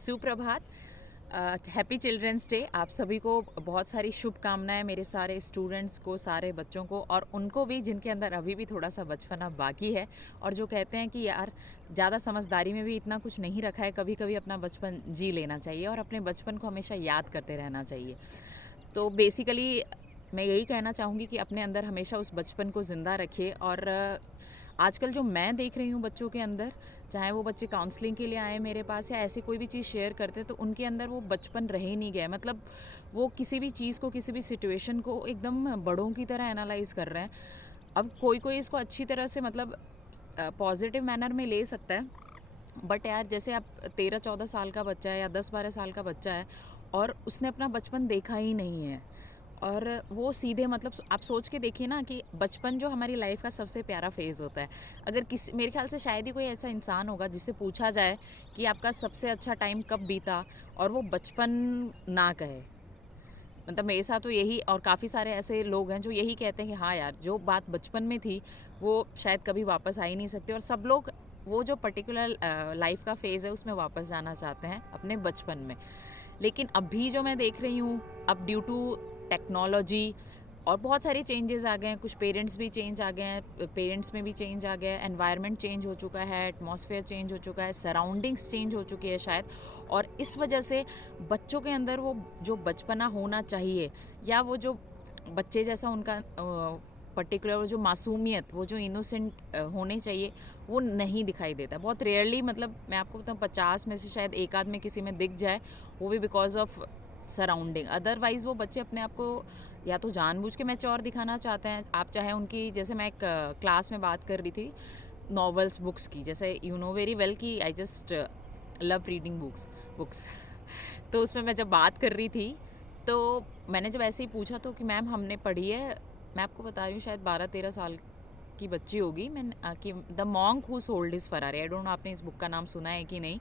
सुप्रभात। Happy children's day. आप सभी को बहुत सारी शुभकामनाएं, मेरे सारे स्टूडेंट्स को, सारे बच्चों को, और उनको भी जिनके अंदर अभी भी थोड़ा सा बचपना बाकी है और जो कहते हैं कि यार ज़्यादा समझदारी में भी इतना कुछ नहीं रखा है, कभी कभी अपना बचपन जी लेना चाहिए और अपने बचपन को हमेशा याद करते रहना चाहिए। तो बेसिकली मैं यही कहना चाहूँगी कि अपने अंदर हमेशा उस बचपन को ज़िंदा रखिए। और आजकल जो मैं देख रही हूँ बच्चों के अंदर, चाहे वो बच्चे काउंसलिंग के लिए आए मेरे पास या ऐसे कोई भी चीज़ शेयर करते, तो उनके अंदर वो बचपन रह ही नहीं गया। मतलब वो किसी भी चीज़ को, किसी भी सिचुएशन को एकदम बड़ों की तरह एनालाइज कर रहे हैं। अब कोई कोई इसको अच्छी तरह से मतलब पॉजिटिव मैनर में ले सकता है, बट यार जैसे आप 13-14 साल का बच्चा है या 10-12 साल का बच्चा है और उसने अपना बचपन देखा ही नहीं है, और वो सीधे मतलब आप सोच के देखिए ना कि बचपन जो हमारी लाइफ का सबसे प्यारा फेज़ होता है। अगर किसी, मेरे ख्याल से शायद ही कोई ऐसा इंसान होगा जिससे पूछा जाए कि आपका सबसे अच्छा टाइम कब बीता और वो बचपन ना कहे। मतलब मेरे साथ तो यही, और काफ़ी सारे ऐसे लोग हैं जो यही कहते हैं कि हाँ यार, जो बात बचपन में थी वो शायद कभी वापस आ ही नहीं सकती, और सब लोग वो जो पर्टिकुलर लाइफ का फेज़ है उसमें वापस जाना चाहते हैं अपने बचपन में। लेकिन अभी जो मैं देख रही हूँ, अब ड्यू टू टेक्नोलॉजी और बहुत सारे चेंजेस आ गए हैं, कुछ पेरेंट्स भी चेंज आ गए हैं, पेरेंट्स में भी चेंज आ गया है, एनवायरनमेंट चेंज हो चुका है, एटमॉस्फेयर चेंज हो चुका है, सराउंडिंग्स चेंज हो चुकी है शायद। और इस वजह से बच्चों के अंदर वो जो बचपना होना चाहिए या वो जो बच्चे जैसा उनका पर्टिकुलर जो मासूमियत, वो जो इनोसेंट होने चाहिए, वो नहीं दिखाई देता। बहुत रेयरली, मतलब मैं आपको बताऊँ 50 में से शायद एक आध में किसी में दिख जाए, वो भी बिकॉज ऑफ सराउंडिंग। अदरवाइज़ वो बच्चे अपने आप को या तो जानबूझ के मैच्योर दिखाना चाहते हैं। आप चाहे उनकी, जैसे मैं एक क्लास में बात कर रही थी नॉवेल्स बुक्स की, जैसे यू नो वेरी वेल कि I just love reading books. तो उसमें मैं जब बात कर रही थी तो मैंने जब ऐसे ही पूछा तो कि मैम हमने पढ़ी है, मैं आपको बता रही हूँ शायद 12-13 साल की बच्ची होगी, मैंने कि the monk who sold his Ferrari. I don't know आपने इस बुक का नाम सुना है कि नहीं।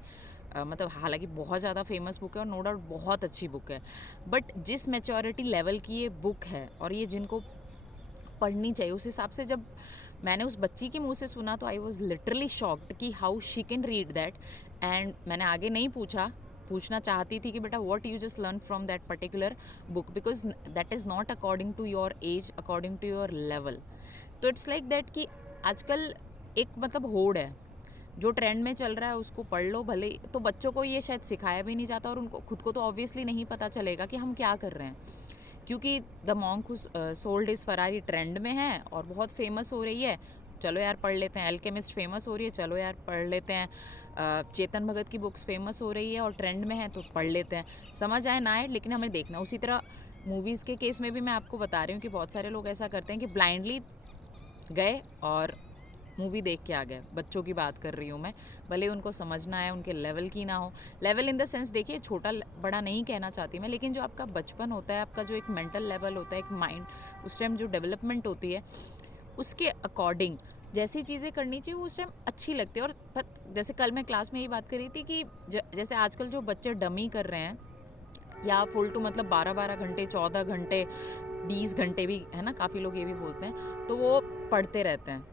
मतलब हालांकि बहुत ज़्यादा फेमस बुक है और नो डाउट बहुत अच्छी बुक है, बट जिस मैच्योरिटी लेवल की ये बुक है और ये जिनको पढ़नी चाहिए, उस हिसाब से जब मैंने उस बच्ची के मुंह से सुना तो आई वॉज लिटरली शॉक्ड कि how she can read that. And मैंने आगे नहीं पूछना चाहती थी कि बेटा what you just learn from that particular book, because that is not according to your age, according to your level. तो इट्स लाइक दैट कि आजकल एक मतलब होड़ है, जो ट्रेंड में चल रहा है उसको पढ़ लो भले। तो बच्चों को ये शायद सिखाया भी नहीं जाता और उनको खुद को तो ऑब्वियसली नहीं पता चलेगा कि हम क्या कर रहे हैं, क्योंकि the monk who sold his Ferrari trend में है और बहुत फेमस हो रही है। चलो यार पढ़ लेते हैं। एल्केमिस्ट फेमस हो रही है, चलो यार पढ़ लेते हैं। चेतन भगत की बुक्स फेमस हो रही है और ट्रेंड में है तो पढ़ लेते हैं। समझ आए ना आए, लेकिन हमें देखना। उसी तरह मूवीज़ के केस में भी मैं आपको बता रही हूँ कि बहुत सारे लोग ऐसा करते हैं कि ब्लाइंडली गए और मूवी देख के आ गए। बच्चों की बात कर रही हूँ मैं, भले उनको समझना है, उनके लेवल की ना हो। लेवल इन द सेंस देखिए, छोटा बड़ा नहीं कहना चाहती मैं, लेकिन जो आपका बचपन होता है, आपका जो एक मेंटल लेवल होता है, एक माइंड, उस टाइम जो डेवलपमेंट होती है उसके अकॉर्डिंग जैसी चीज़ें करनी चाहिए वो उस टाइम अच्छी लगती है। और जैसे कल मैं क्लास में ये बात कर रही थी कि जैसे आजकल जो बच्चे डमी कर रहे हैं या फुल टू मतलब 12-12 घंटे, 14 घंटे, 20 घंटे भी है ना, काफ़ी लोग ये भी बोलते हैं, तो वो पढ़ते रहते हैं।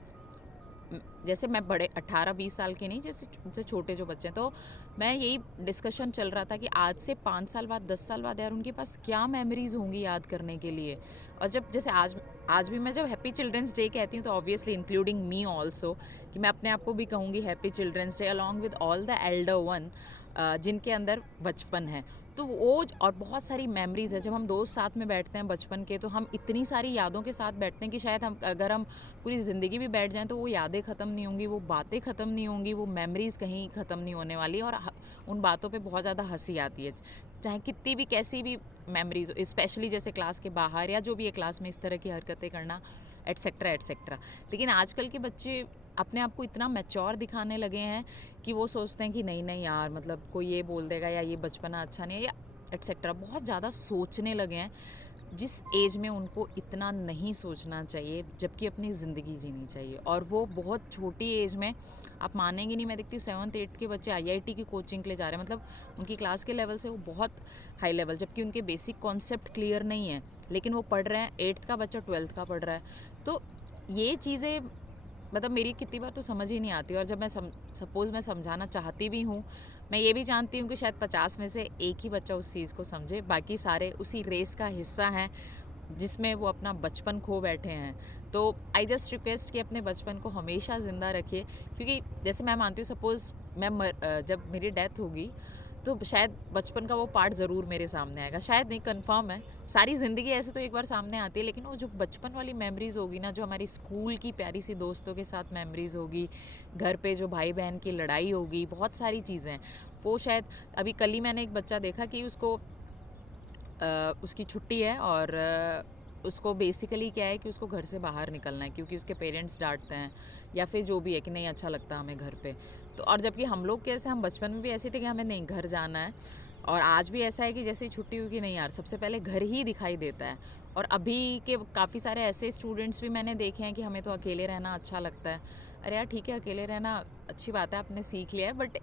जैसे मैं बड़े 18-20 साल के नहीं, जैसे उनसे छोटे जो बच्चे हैं, तो मैं यही डिस्कशन चल रहा था कि आज से 5 साल बाद, 10 साल बाद यार उनके पास क्या मेमोरीज होंगी याद करने के लिए। और जब जैसे आज भी मैं जब हैप्पी चिल्ड्रंस डे कहती हूँ तो ऑब्वियसली इंक्लूडिंग मी ऑल्सो, कि मैं अपने आप को भी कहूँगी happy children's day along with all the elder one जिनके अंदर बचपन है। तो वो और बहुत सारी मेमोरीज है। जब हम दोस्त साथ में बैठते हैं बचपन के, तो हम इतनी सारी यादों के साथ बैठते हैं कि शायद हम, अगर हम पूरी ज़िंदगी भी बैठ जाएं तो वो यादें ख़त्म नहीं होंगी, वो बातें ख़त्म नहीं होंगी, वो मेमोरीज़ कहीं ख़त्म नहीं होने वाली। और उन बातों पे बहुत ज़्यादा हंसी आती है, चाहे कितनी भी कैसी भी मेमोरीज, स्पेशली जैसे क्लास के बाहर या जो भी है क्लास में इस तरह की हरकतें करना, एट्सेट्रा एट्सेट्रा। लेकिन आजकल के बच्चे अपने आप को इतना मैच्योर दिखाने लगे हैं कि वो सोचते हैं कि नहीं नहीं यार, मतलब कोई ये बोल देगा या ये बचपना अच्छा नहीं है या एट्सेट्रा, बहुत ज़्यादा सोचने लगे हैं जिस एज में उनको इतना नहीं सोचना चाहिए, जबकि अपनी ज़िंदगी जीनी चाहिए। और वो बहुत छोटी एज में, आप मानेंगे नहीं, मैं देखती हूँ 7th-8th के बच्चे आईआईटी की कोचिंग के लिए जा रहे हैं। मतलब उनकी क्लास के लेवल से वो बहुत हाई लेवल, जबकि उनके बेसिक कॉन्सेप्ट क्लियर नहीं है, लेकिन वो पढ़ रहे हैं। 8th का बच्चा 12th का पढ़ रहा है। तो ये चीज़ें मतलब मेरी कितनी बार तो समझ ही नहीं आती। और जब मैं सपोज़ मैं समझाना चाहती भी हूँ मैं ये भी जानती हूँ कि शायद 50 में से एक ही बच्चा उस चीज़ को समझे, बाकी सारे उसी रेस का हिस्सा हैं जिसमें वो अपना बचपन खो बैठे हैं। तो आई जस्ट रिक्वेस्ट कि अपने बचपन को हमेशा ज़िंदा रखिए, क्योंकि जैसे मैं मानती हूँ सपोज़ जब मेरी डेथ होगी तो शायद बचपन का वो पार्ट ज़रूर मेरे सामने आएगा, शायद नहीं, कंफर्म है। सारी ज़िंदगी ऐसे तो एक बार सामने आती है, लेकिन वो जो बचपन वाली मेमोरीज़ होगी ना, जो हमारी स्कूल की प्यारी सी दोस्तों के साथ मेमोरीज़ होगी, घर पे जो भाई बहन की लड़ाई होगी, बहुत सारी चीज़ें, वो शायद अभी कल ही मैंने एक बच्चा देखा कि उसकी छुट्टी है और उसको बेसिकली क्या है कि उसको घर से बाहर निकलना है क्योंकि उसके पेरेंट्स डांटते हैं या फिर जो भी है कि नहीं अच्छा लगता हमें घर पे। तो और जबकि हम लोग कैसे, हम बचपन में भी ऐसे थे कि हमें नहीं घर जाना है, और आज भी ऐसा है कि जैसे ही छुट्टी हुई कि नहीं यार सबसे पहले घर ही दिखाई देता है। और अभी के काफ़ी सारे ऐसे स्टूडेंट्स भी मैंने देखे हैं कि हमें तो अकेले रहना अच्छा लगता है। अरे यार ठीक है, अकेले रहना अच्छी बात है, आपने सीख लिया है, बट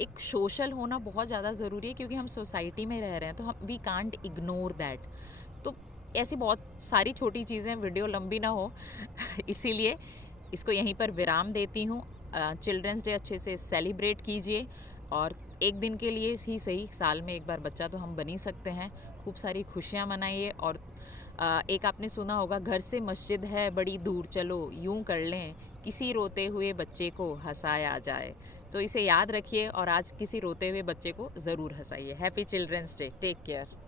एक सोशल होना बहुत ज़्यादा ज़रूरी है क्योंकि हम सोसाइटी में रह रहे हैं, तो हम वी कांट इग्नोर दैट। तो ऐसी बहुत सारी छोटी चीज़ें, वीडियो लंबी ना हो इसीलिए इसको यहीं पर विराम देती हूँ। चिल्ड्रंस डे अच्छे से सेलिब्रेट कीजिए, और एक दिन के लिए ही सही, साल में एक बार बच्चा तो हम बन ही सकते हैं। खूब सारी खुशियाँ मनाइए। और एक आपने सुना होगा, घर से मस्जिद है बड़ी दूर, चलो यूं कर लें किसी रोते हुए बच्चे को हंसाया जाए। तो इसे याद रखिए और आज किसी रोते हुए बच्चे को ज़रूर हंसाइए। Happy children's day, take care.